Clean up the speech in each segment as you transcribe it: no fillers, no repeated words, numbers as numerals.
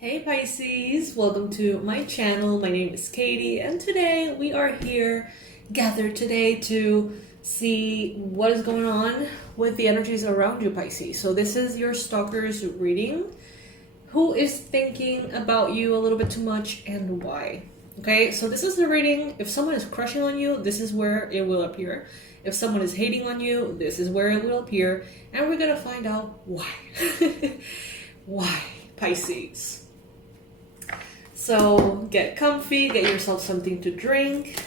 Hey Pisces, welcome to my channel. My name is Katie and today we are here gathered today to see what is going on with the energies around you, Pisces. So this is your stalkers reading. Who is thinking about you a little bit too much and why? Okay, so this is the reading. If someone is crushing on you, this is where it will appear. If someone is hating on you, this is where it will appear. And we're gonna find out why. Why, Pisces? So get comfy, get yourself something to drink,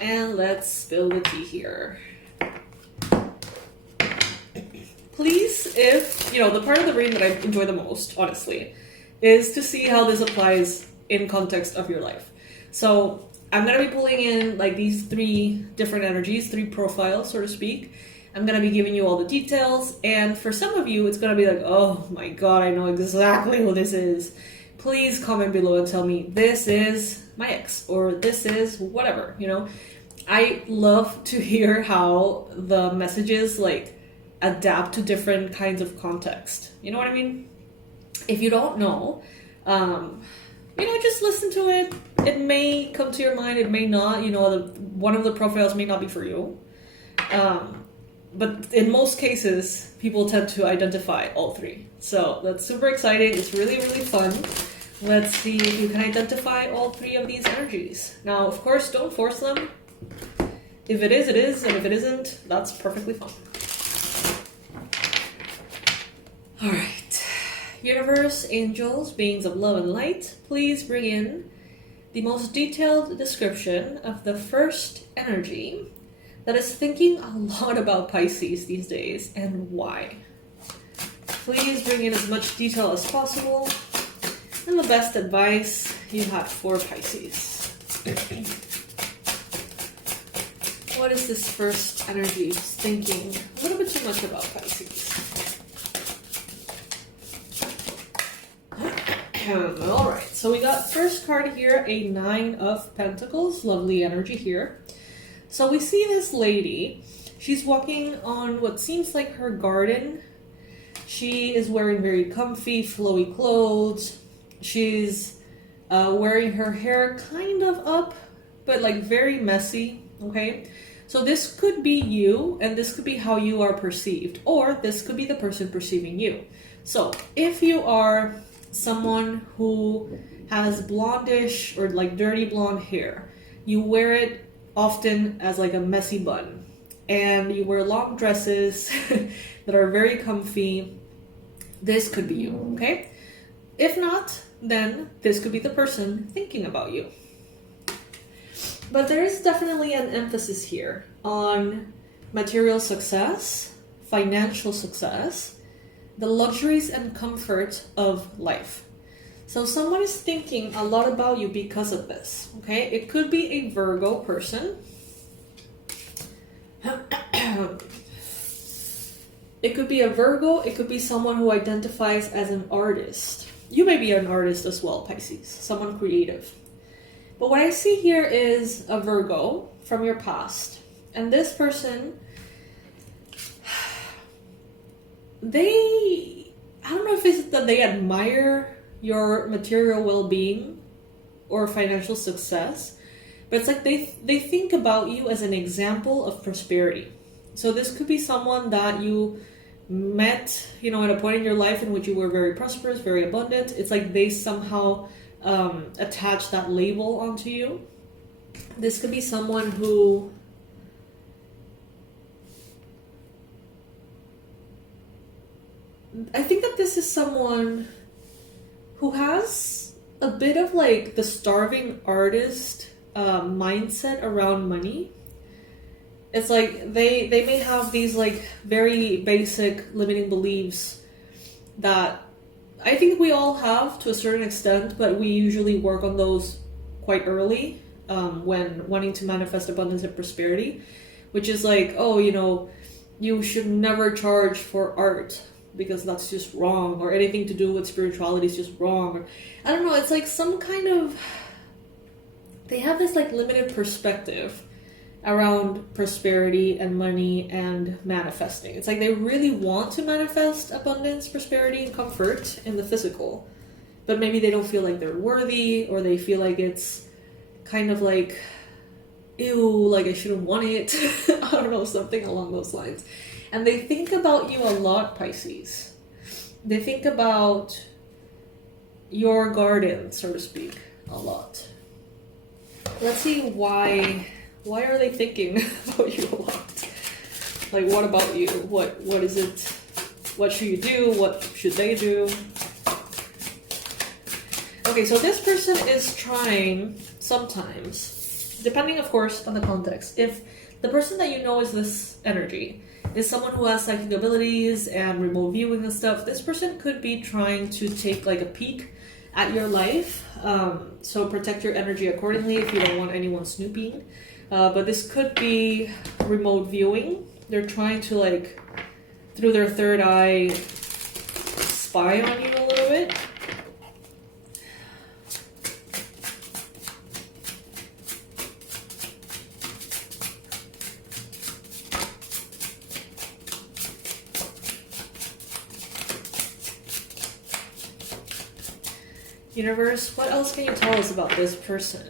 and let's spill the tea here. Please, if, the part of the reading that I enjoy the most, honestly, is to see how this applies in context of your life. So I'm going to be pulling in like these three different energies, three profiles, so to speak. I'm going to be giving you all the details, and for some of you, it's going to be like, oh my god, I know exactly who this is. Please comment below and tell me, this is my ex, or this is whatever, I love to hear how the messages, adapt to different kinds of context. You know what I mean? If you don't know, just listen to it. It may come to your mind, it may not. One of the profiles may not be for you. But in most cases, people tend to identify all three. So that's super exciting. It's really, really fun. Let's see if you can identify all three of these energies. Now, of course, don't force them. If it is, it is. And if it isn't, that's perfectly fine. All right. Universe, angels, beings of love and light, please bring in the most detailed description of the first energy that is thinking a lot about Pisces these days and why. Please bring in as much detail as possible and the best advice you have for Pisces. What is this first energy thinking a little bit too much about Pisces? Alright, so we got first card here, a Nine of Pentacles. Lovely energy here. So we see this lady, she's walking on what seems like her garden. She is wearing very comfy, flowy clothes. She's wearing her hair kind of up, but very messy, okay? So this could be you, and this could be how you are perceived, or this could be the person perceiving you. So if you are someone who has blondish or dirty blonde hair, you wear it often as a messy bun, and you wear long dresses that are very comfy, this could be you, okay? If not, then this could be the person thinking about you. But there is definitely an emphasis here on material success, financial success, the luxuries and comfort of life. So someone is thinking a lot about you because of this, okay? It could be a Virgo person. It could be a Virgo. It could be someone who identifies as an artist. You may be an artist as well, Pisces. Someone creative. But what I see here is a Virgo from your past. And this person, I don't know if it's that they admire your material well-being or financial success, but it's they think about you as an example of prosperity. So this could be someone that you met, at a point in your life in which you were very prosperous, very abundant. It's they somehow attach that label onto you. This could be someone who I think that this is someone who has a bit of the starving artist mindset around money. It's they may have these very basic limiting beliefs that I think we all have to a certain extent, but we usually work on those quite early when wanting to manifest abundance and prosperity, which is you should never charge for art because that's just wrong, or anything to do with spirituality is just wrong, or I don't know, it's some kind of, they have this limited perspective around prosperity and money and manifesting. It's like they really want to manifest abundance, prosperity, and comfort in the physical, but maybe they don't feel like they're worthy, or they feel like it's kind of like, ew, like I shouldn't want it. I don't know, something along those lines. And they think about you a lot, Pisces. They think about your garden, so to speak, a lot. Let's see why are they thinking about you a lot? Like, what about you? What is it? What should you do? What should they do? Okay, so this person is trying sometimes, depending of course on the context. If the person that you know is this energy, is someone who has psychic abilities and remote viewing and stuff, this person could be trying to take like a peek at your life. So protect your energy accordingly if you don't want anyone snooping. But this could be remote viewing. They're trying to, like, through their third eye, spy on you a little bit. Universe, what else can you tell us about this person?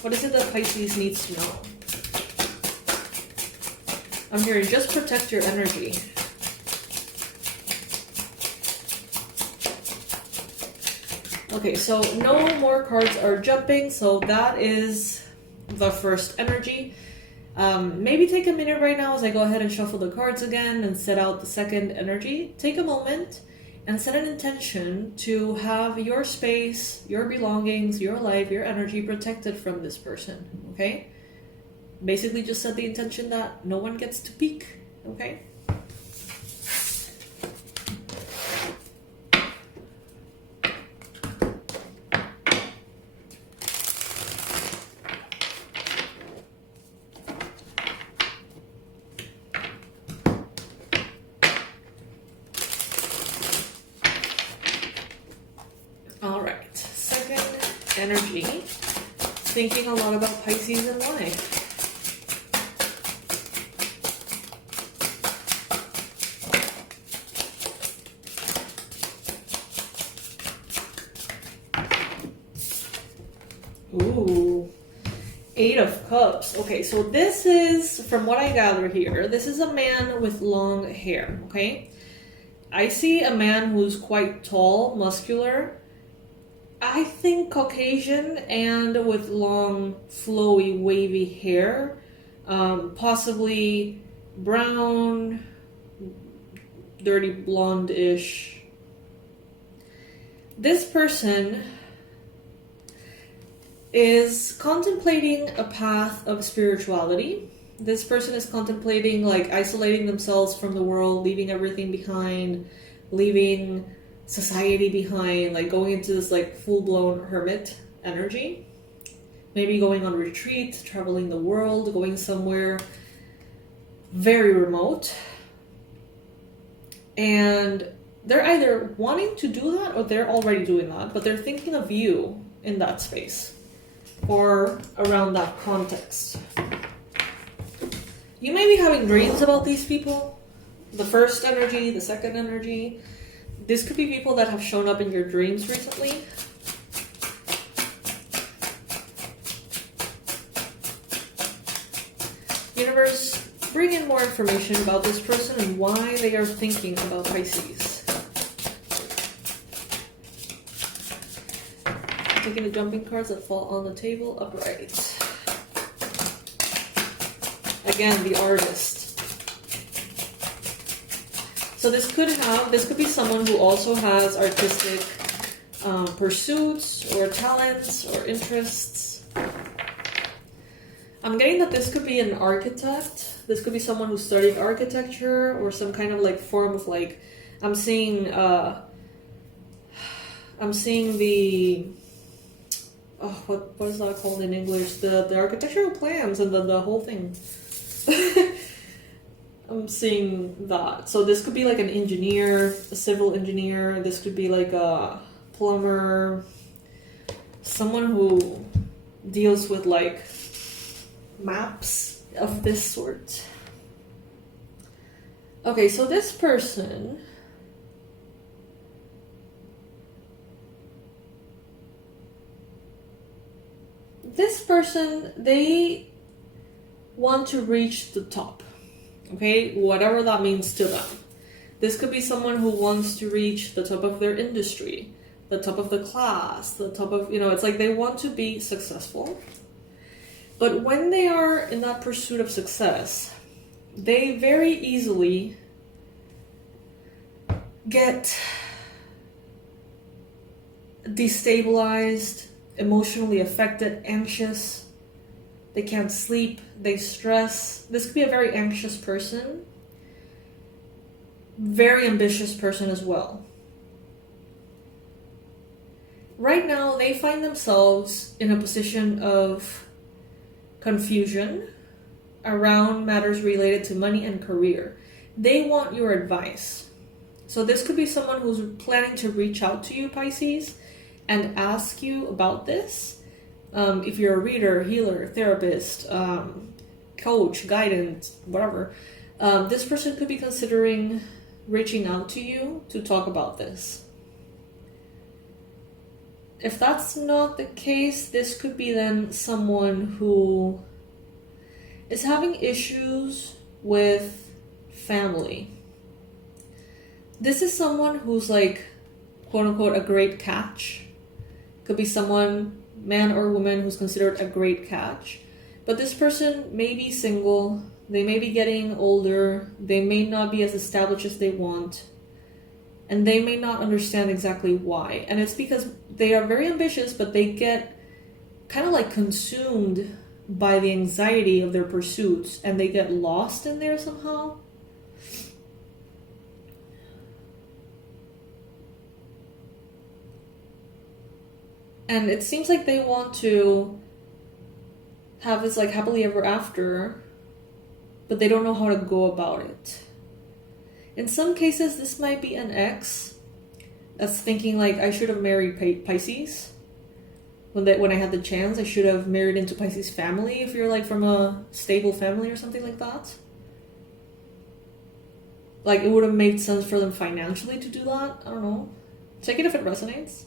What is it that Pisces needs to know? I'm hearing just protect your energy. Okay, so no more cards are jumping, so that is the first energy. Maybe take a minute right now as I go ahead and shuffle the cards again and set out the second energy. Take a moment and set an intention to have your space, your belongings, your life, your energy protected from this person, okay? Basically just set the intention that no one gets to peek, okay? Alright, second energy, thinking a lot about Pisces and why. Ooh, Eight of Cups. Okay, so this is, from what I gather here, this is a man with long hair, okay? I see a man who's quite tall, muscular, I think Caucasian, and with long, flowy, wavy hair, possibly brown, dirty blonde-ish. This person is contemplating a path of spirituality. This person is contemplating, like, isolating themselves from the world, leaving everything behind, leaving society behind, like going into this like full-blown hermit energy. Maybe going on retreat, traveling the world, going somewhere very remote. And they're either wanting to do that or they're already doing that, but they're thinking of you in that space or around that context. You may be having dreams about these people. The first energy, the second energy. This could be people that have shown up in your dreams recently. Universe, bring in more information about this person and why they are thinking about Pisces. Taking the jumping cards that fall on the table upright. Again, the artist. So this could be someone who also has artistic pursuits or talents or interests. I'm getting that this could be an architect. This could be someone who studied architecture or some kind of like form of like, I'm seeing the, oh, what is that called in English? The architectural plans and the whole thing. I'm seeing that. So this could be like an engineer, a civil engineer. This could be like a plumber, someone who deals with like maps of this sort. Okay, so this person, they want to reach the top, okay? Whatever that means to them. This could be someone who wants to reach the top of their industry, the top of the class, the top of, it's like they want to be successful. But when they are in that pursuit of success, they very easily get destabilized, emotionally affected, anxious. They can't sleep, they stress. This could be a very anxious person, very ambitious person as well. Right now, they find themselves in a position of confusion around matters related to money and career. They want your advice. So this could be someone who's planning to reach out to you, Pisces, and ask you about this. If you're a reader, healer, therapist, coach, guidance, whatever, this person could be considering reaching out to you to talk about this. If that's not the case, this could be then someone who is having issues with family. This is someone who's like, quote unquote, a great catch. Could be someone, man or woman, who's considered a great catch. But this person may be single, they may be getting older, they may not be as established as they want, and they may not understand exactly why. And it's because they are very ambitious, but they get kind of like consumed by the anxiety of their pursuits, and they get lost in there somehow. And it seems like they want to have this like happily ever after, but they don't know how to go about it. In some cases, this might be an ex that's thinking like, I should have married Pisces. When I had the chance, I should have married into Pisces family if you're like from a stable family or something like that. Like it would have made sense for them financially to do that. I don't know. Check it if it resonates.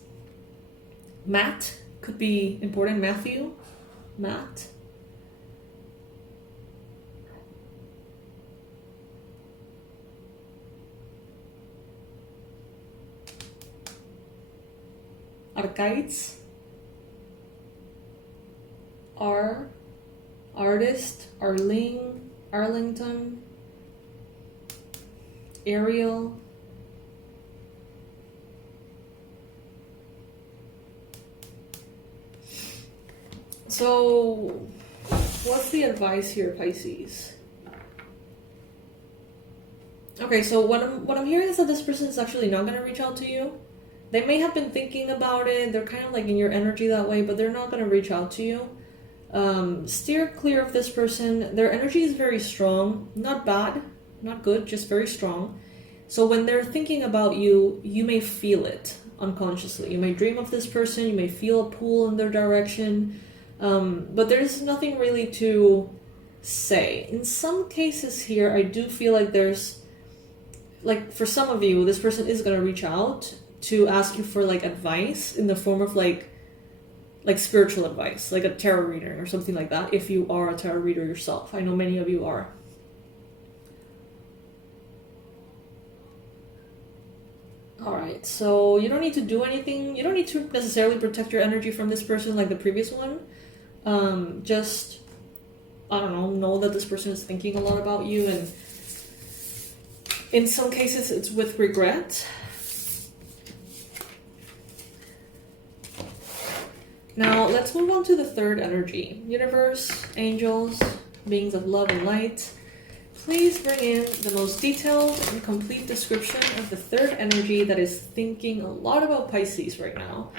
Matt could be important. Matthew. Matt. Archites. R. Artist. Arlington. Ariel. So, what's the advice here, Pisces? Okay, so what I'm hearing is that this person is actually not going to reach out to you. They may have been thinking about it. They're kind of like in your energy that way, but they're not going to reach out to you. Steer clear of this person. Their energy is very strong. Not bad, not good, just very strong. So when they're thinking about you, you may feel it unconsciously. You may dream of this person. You may feel a pull in their direction. But there's nothing really to say. In some cases here, I do feel like there's, like for some of you, this person is going to reach out to ask you for like advice in the form of like spiritual advice, like a tarot reader or something like that, if you are a tarot reader yourself. I know many of you are. Alright, so you don't need to do anything. You don't need to necessarily protect your energy from this person like the previous one. Just, I don't know that this person is thinking a lot about you, and in some cases it's with regret. Now, let's move on to the third energy. Universe, angels, beings of love and light. Please bring in the most detailed and complete description of the third energy that is thinking a lot about Pisces right now,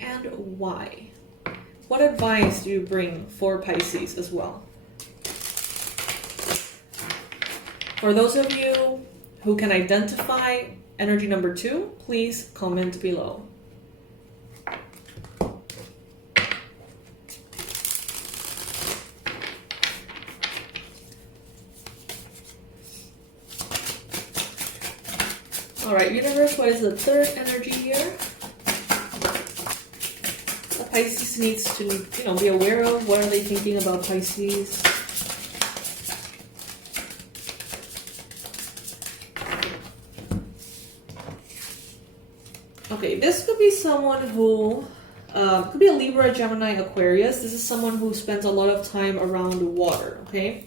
and why. What advice do you bring for Pisces as well? For those of you who can identify energy number 2, please comment below. All right, universe, what is the third energy here? The Pisces needs to, you know, be aware of. What are they thinking about Pisces? Okay, this could be someone who could be a Libra, Gemini, Aquarius. This is someone who spends a lot of time around water, okay?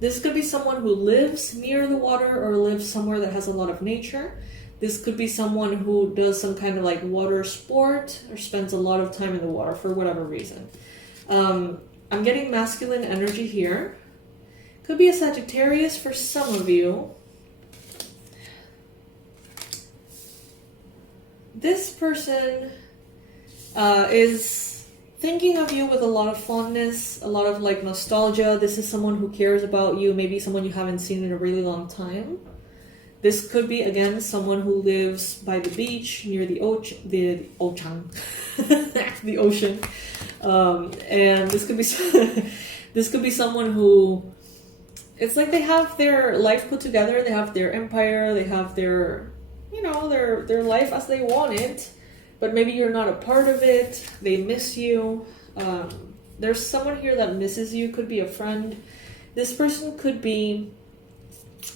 This could be someone who lives near the water or lives somewhere that has a lot of nature. This could be someone who does some kind of like water sport or spends a lot of time in the water for whatever reason. I'm getting masculine energy here. Could be a Sagittarius for some of you. This person is thinking of you with a lot of fondness, a lot of like nostalgia. This is someone who cares about you, maybe someone you haven't seen in a really long time. This could be, again, someone who lives by the beach, near the ocean, the ocean. And this could be this could be someone who, it's like they have their life put together, they have their empire, they have their, you know, their life as they want it, but maybe you're not a part of it. They miss you. There's someone here that misses you. Could be a friend. This person could be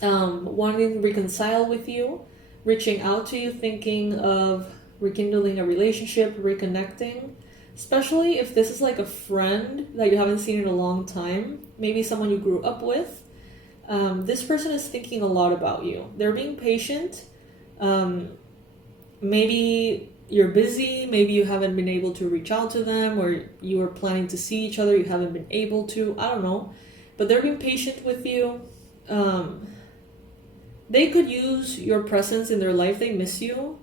wanting to reconcile with you, reaching out to you, thinking of rekindling a relationship, reconnecting, especially if this is like a friend that you haven't seen in a long time, maybe someone you grew up with. This person is thinking a lot about you. They're being patient. Maybe you're busy, maybe you haven't been able to reach out to them, or you were planning to see each other, you haven't been able to, I don't know, but they're being patient with you. They could use your presence in their life. They miss you.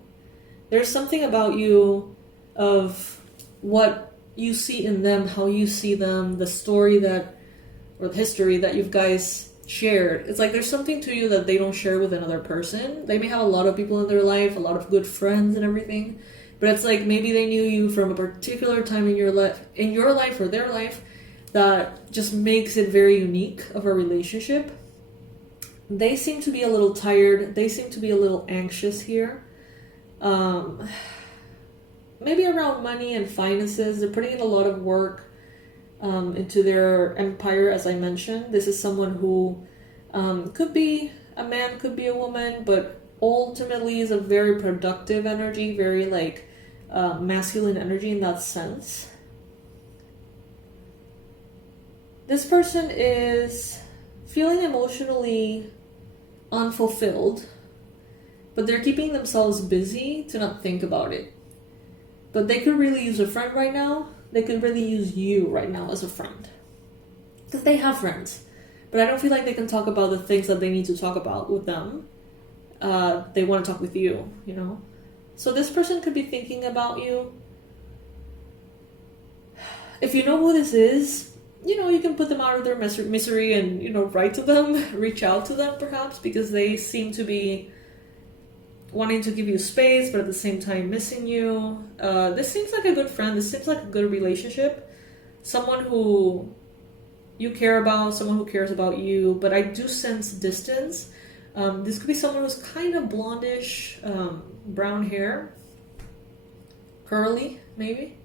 There's something about you, of what you see in them, how you see them, the story that, or the history that you guys shared. It's like there's something to you that they don't share with another person. They may have a lot of people in their life, a lot of good friends and everything, but it's like maybe they knew you from a particular time in your life or their life that just makes it very unique of a relationship. They seem to be a little tired. They seem to be a little anxious here. Maybe around money and finances. They're putting in a lot of work into their empire, as I mentioned. This is someone who could be a man, could be a woman, but ultimately is a very productive energy, very like masculine energy in that sense. This person is feeling emotionally unfulfilled, but they're keeping themselves busy to not think about it. But they could really use a friend right now. They could really use you right now as a friend. Because they have friends. But I don't feel like they can talk about the things that they need to talk about with them. They want to talk with you, you know? So this person could be thinking about you. If you know who this is, you know, you can put them out of their misery and, you know, write to them, reach out to them perhaps, because they seem to be wanting to give you space, but at the same time missing you. This seems like a good friend. This seems like a good relationship. Someone who you care about, someone who cares about you, but I do sense distance. This could be someone who's kind of blondish, brown hair, curly, maybe.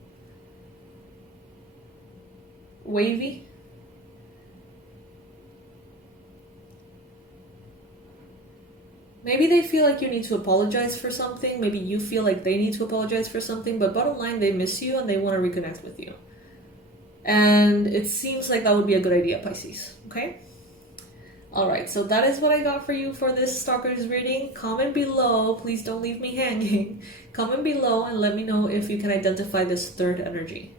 Wavy. Maybe they feel like you need to apologize for something. Maybe you feel like they need to apologize for something. But bottom line, they miss you and they want to reconnect with you. And it seems like that would be a good idea, Pisces. Okay? Alright, so that is what I got for you for this Stalkers reading. Comment below. Please don't leave me hanging. Comment below and let me know if you can identify this third energy.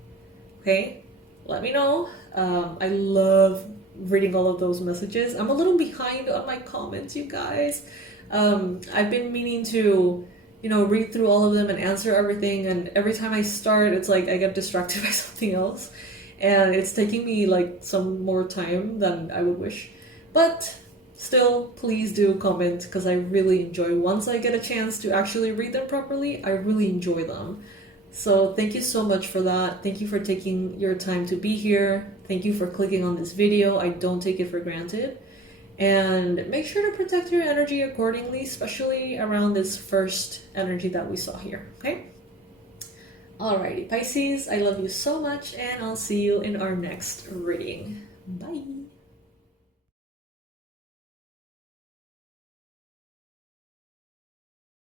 Okay? Let me know. I love reading all of those messages. I'm a little behind on my comments, you guys. I've been meaning to, you know, read through all of them and answer everything, and every time I start, it's like I get distracted by something else, and it's taking me like some more time than I would wish. But still, please do comment, because I really enjoy, once I get a chance to actually read them properly, I really enjoy them. So thank you so much for that. Thank you for taking your time to be here. Thank you for clicking on this video. I don't take it for granted. And make sure to protect your energy accordingly, especially around this first energy that we saw here, okay? Alrighty, Pisces, I love you so much, and I'll see you in our next reading. Bye!